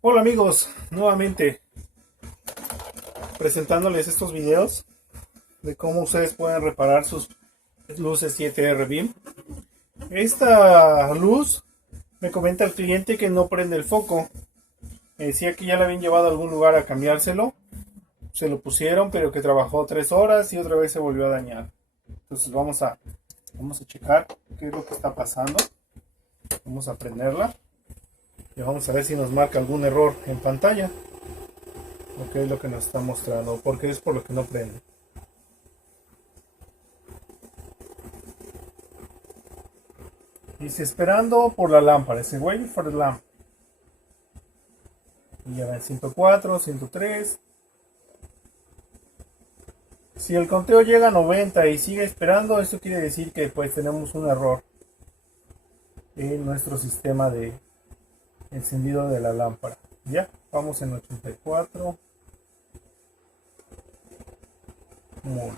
Hola amigos, nuevamente presentándoles estos videos de cómo ustedes pueden reparar sus luces 7R Beam. Esta luz me comenta el cliente que no prende el foco. Me decía que ya le habían llevado a algún lugar a cambiárselo. Se lo pusieron, pero que trabajó 3 horas y otra vez se volvió a dañar. Entonces vamos a checar qué es lo que está pasando. Vamos a prenderla y vamos a ver si nos marca algún error en pantalla. Ok, es lo que nos está mostrando, porque es por lo que no prende. Dice esperando por la lámpara, dice waiting for the lamp. Y ya ven 104, 103. Si el conteo llega a 90 y sigue esperando, esto quiere decir que pues tenemos un error en nuestro sistema de encendido de la lámpara. Ya, vamos en 84. Muy bien.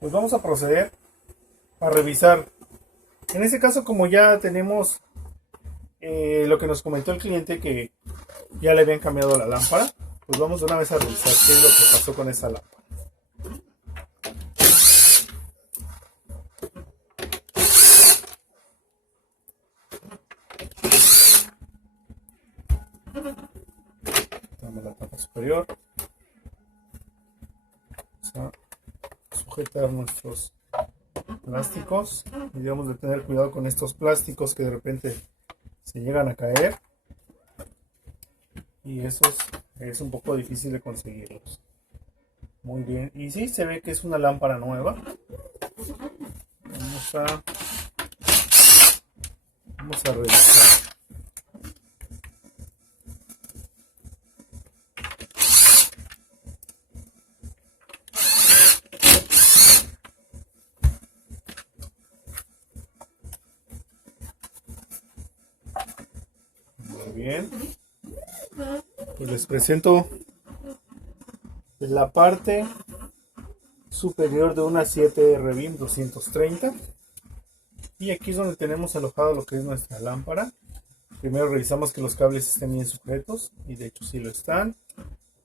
Pues vamos a proceder a revisar. En este caso, como ya tenemos lo que nos comentó el cliente, que ya le habían cambiado la lámpara, pues vamos de una vez a revisar qué es lo que pasó con esa lámpara. Damos la tapa superior. Vamos a sujetar nuestros plásticos y debemos de tener cuidado con estos plásticos que de repente se llegan a caer y esos es un poco difícil de conseguirlos. Muy bien, y sí, se ve que es una lámpara nueva. Vamos a revisar. Muy bien, pues les presento la parte superior de una 7R Beam 230 y aquí es donde tenemos alojado lo que es nuestra lámpara. Primero revisamos que los cables estén bien sujetos y de hecho sí lo están,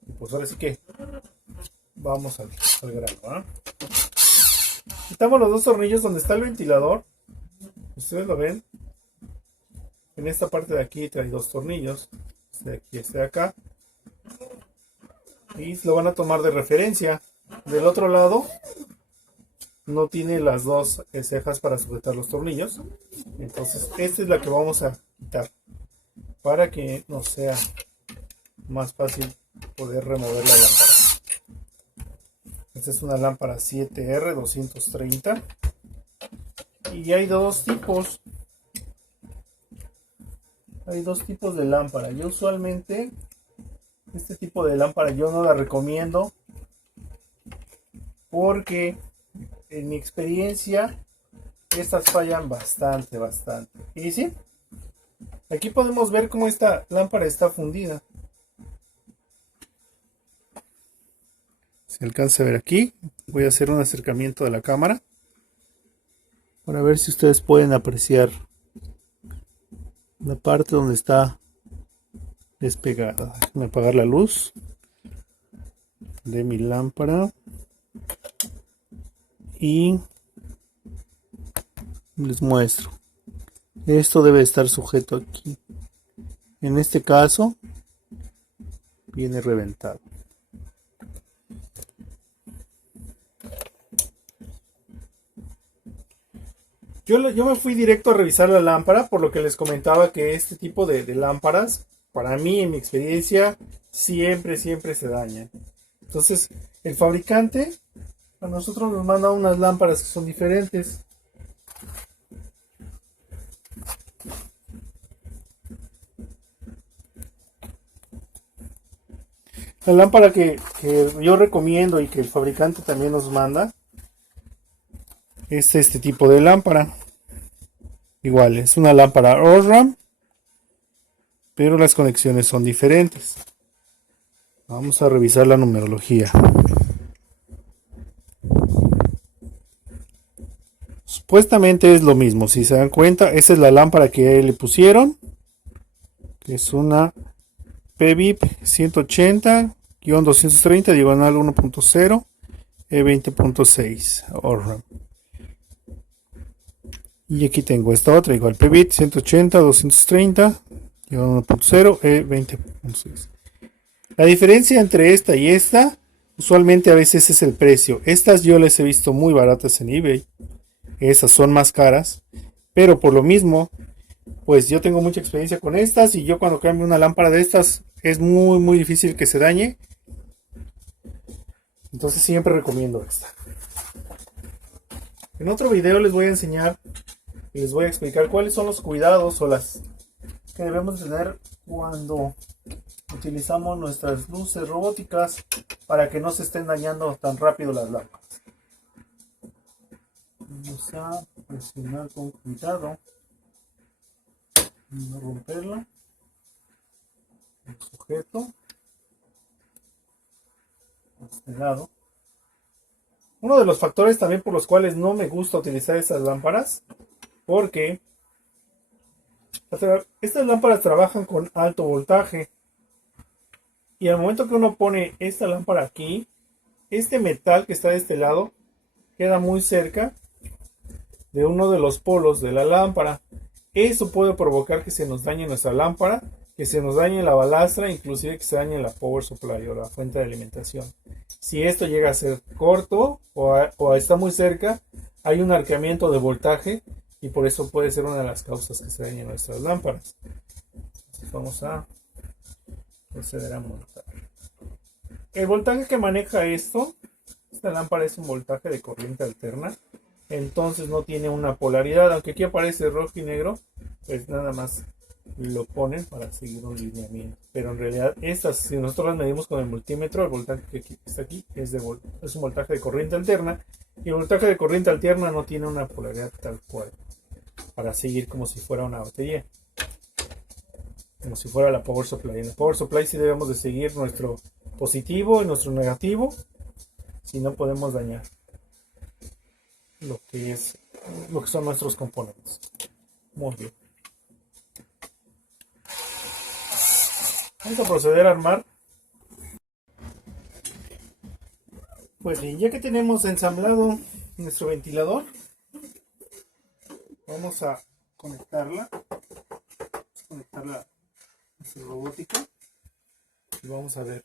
y pues ahora sí que vamos al grano, ¿eh? Quitamos los dos tornillos donde está el ventilador. Ustedes lo ven, en esta parte de aquí trae dos tornillos, este de aquí y este de acá, y lo van a tomar de referencia. Del otro lado no tiene las dos cejas para sujetar los tornillos, entonces esta es la que vamos a quitar para que nos sea más fácil poder remover la lámpara. Esta es una lámpara 7R 230 y hay dos tipos. Hay dos tipos de lámpara. Yo usualmente este tipo de lámpara yo no la recomiendo porque en mi experiencia estas fallan bastante. Y sí, aquí podemos ver cómo esta lámpara está fundida. Se alcanza a ver aquí. Voy a hacer un acercamiento de la cámara para ver si ustedes pueden apreciar la parte donde está despegada. Déjenme apagar la luz de mi lámpara y les muestro. Esto debe estar sujeto aquí. En este caso viene reventado. Yo me fui directo a revisar la lámpara, por lo que les comentaba que este tipo de lámparas, para mí, en mi experiencia, siempre se dañan. Entonces, el fabricante a nosotros nos manda unas lámparas que son diferentes. La lámpara que yo recomiendo y que el fabricante también nos manda es este tipo de lámpara. Igual, es una lámpara Osram, pero las conexiones son diferentes. Vamos a revisar la numerología. Supuestamente es lo mismo, si se dan cuenta, esa es la lámpara que le pusieron, que es una PVIP 180-230 diagonal 1.0 E20.6 ORRAM. Y aquí tengo esta otra igual, PVIP 180-230 1.0 E20.6. La diferencia entre esta y esta, usualmente a veces es el precio. Estas yo les he visto muy baratas en eBay. Esas son más caras. Pero por lo mismo, pues yo tengo mucha experiencia con estas. Y yo cuando cambio una lámpara de estas, es muy difícil que se dañe. Entonces siempre recomiendo esta. En otro video les voy a enseñar y les voy a explicar cuáles son los cuidados o las que debemos tener cuando utilizamos nuestras luces robóticas para que no se estén dañando tan rápido las lámparas. Vamos a presionar con cuidado, no romperla. El sujeto a este lado. Uno de los factores también por los cuales no me gusta utilizar estas lámparas, porque estas lámparas trabajan con alto voltaje. Y al momento que uno pone esta lámpara aquí, este metal que está de este lado queda muy cerca de uno de los polos de la lámpara. Eso puede provocar que se nos dañe nuestra lámpara, que se nos dañe la balastra, inclusive que se dañe la power supply o la fuente de alimentación. Si esto llega a ser corto o está muy cerca, hay un arqueamiento de voltaje y por eso puede ser una de las causas que se dañen nuestras lámparas. Entonces vamos a proceder a montar. El voltaje que maneja esta lámpara es un voltaje de corriente alterna. Entonces no tiene una polaridad, aunque aquí aparece rojo y negro, pues nada más lo ponen para seguir un lineamiento. Pero en realidad estas, si nosotros las medimos con el multímetro, el voltaje que está aquí es un voltaje de corriente alterna. Y el voltaje de corriente alterna no tiene una polaridad tal cual, para seguir como si fuera una batería, como si fuera la power supply. En la power supply sí debemos de seguir nuestro positivo y nuestro negativo, si no podemos dañar lo que son nuestros componentes. Muy bien. Vamos a proceder a armar. Pues bien, ya que tenemos ensamblado nuestro ventilador, vamos a conectarla. A nuestra robótica y vamos a ver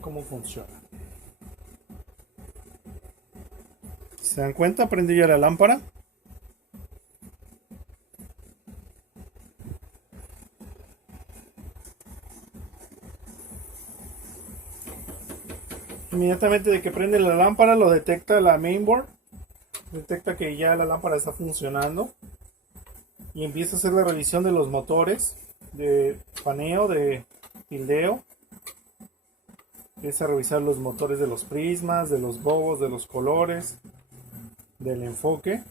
cómo funciona. Si se dan cuenta, prende ya la lámpara. Inmediatamente de que prende la lámpara, lo detecta la mainboard. Detecta que ya la lámpara está funcionando. Y empieza a hacer la revisión de los motores. De paneo, de tildeo. Empieza a revisar los motores de los prismas, de los bobos, de los colores, del enfoque.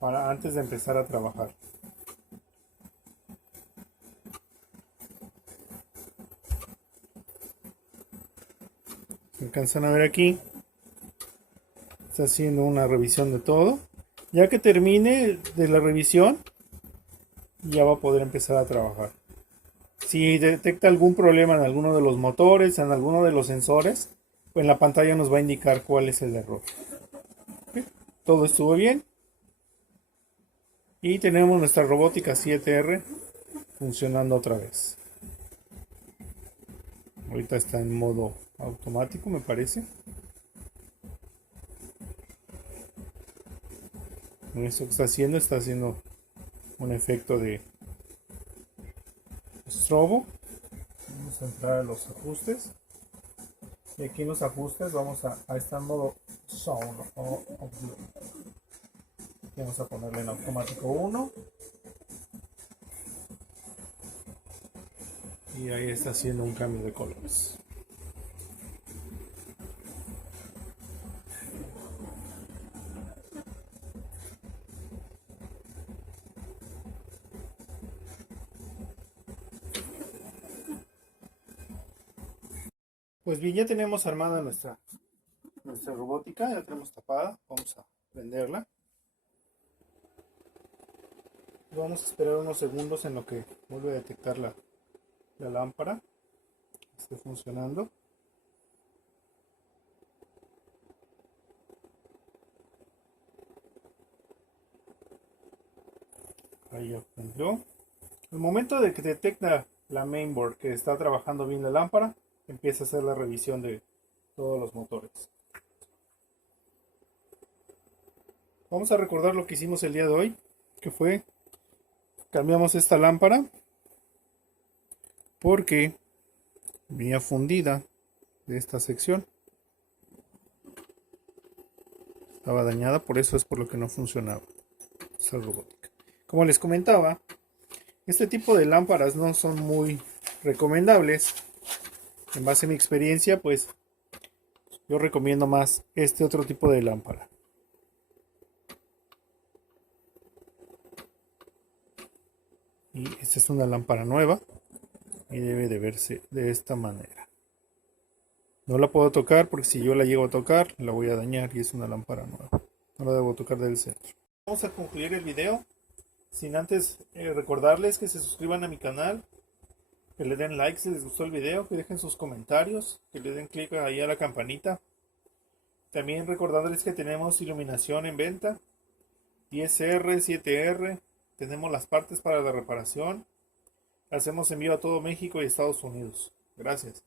Para antes de empezar a trabajar. Alcanzan a ver aquí, está haciendo una revisión de todo. Ya que termine de la revisión, ya va a poder empezar a trabajar. Si detecta algún problema en alguno de los motores, en alguno de los sensores, pues en la pantalla nos va a indicar cuál es el error. ¿Okay? Todo estuvo bien. Y tenemos nuestra robótica 7R funcionando otra vez. Ahorita está en modo automático, me parece. Esto que está haciendo un efecto de strobo. Vamos a entrar a los ajustes. Y aquí en los ajustes vamos a estar en modo sound o blue. Vamos a ponerle en automático 1. Y ahí está haciendo un cambio de colores. Pues bien, ya tenemos armada nuestra robótica, ya la tenemos tapada. Vamos a prenderla. Vamos a esperar unos segundos en lo que vuelve a detectar la lámpara. Esté funcionando. Ahí ya prendió. El momento de que detecta la mainboard que está trabajando bien la lámpara, empieza a hacer la revisión de todos los motores. Vamos a recordar lo que hicimos el día de hoy, que fue cambiamos esta lámpara porque venía fundida de esta sección. Estaba dañada, por eso es por lo que no funcionaba esa robótica. Como les comentaba, este tipo de lámparas no son muy recomendables. En base a mi experiencia, pues yo recomiendo más este otro tipo de lámpara. Y esta es una lámpara nueva y debe de verse de esta manera. No la puedo tocar porque si yo la llego a tocar la voy a dañar y es una lámpara nueva. No la debo tocar del centro. Vamos a concluir el video sin antes recordarles que se suscriban a mi canal, que le den like si les gustó el video, que dejen sus comentarios, que le den clic ahí a la campanita. También recordarles que tenemos iluminación en venta, 10R, 7R, tenemos las partes para la reparación, hacemos envío a todo México y Estados Unidos. Gracias.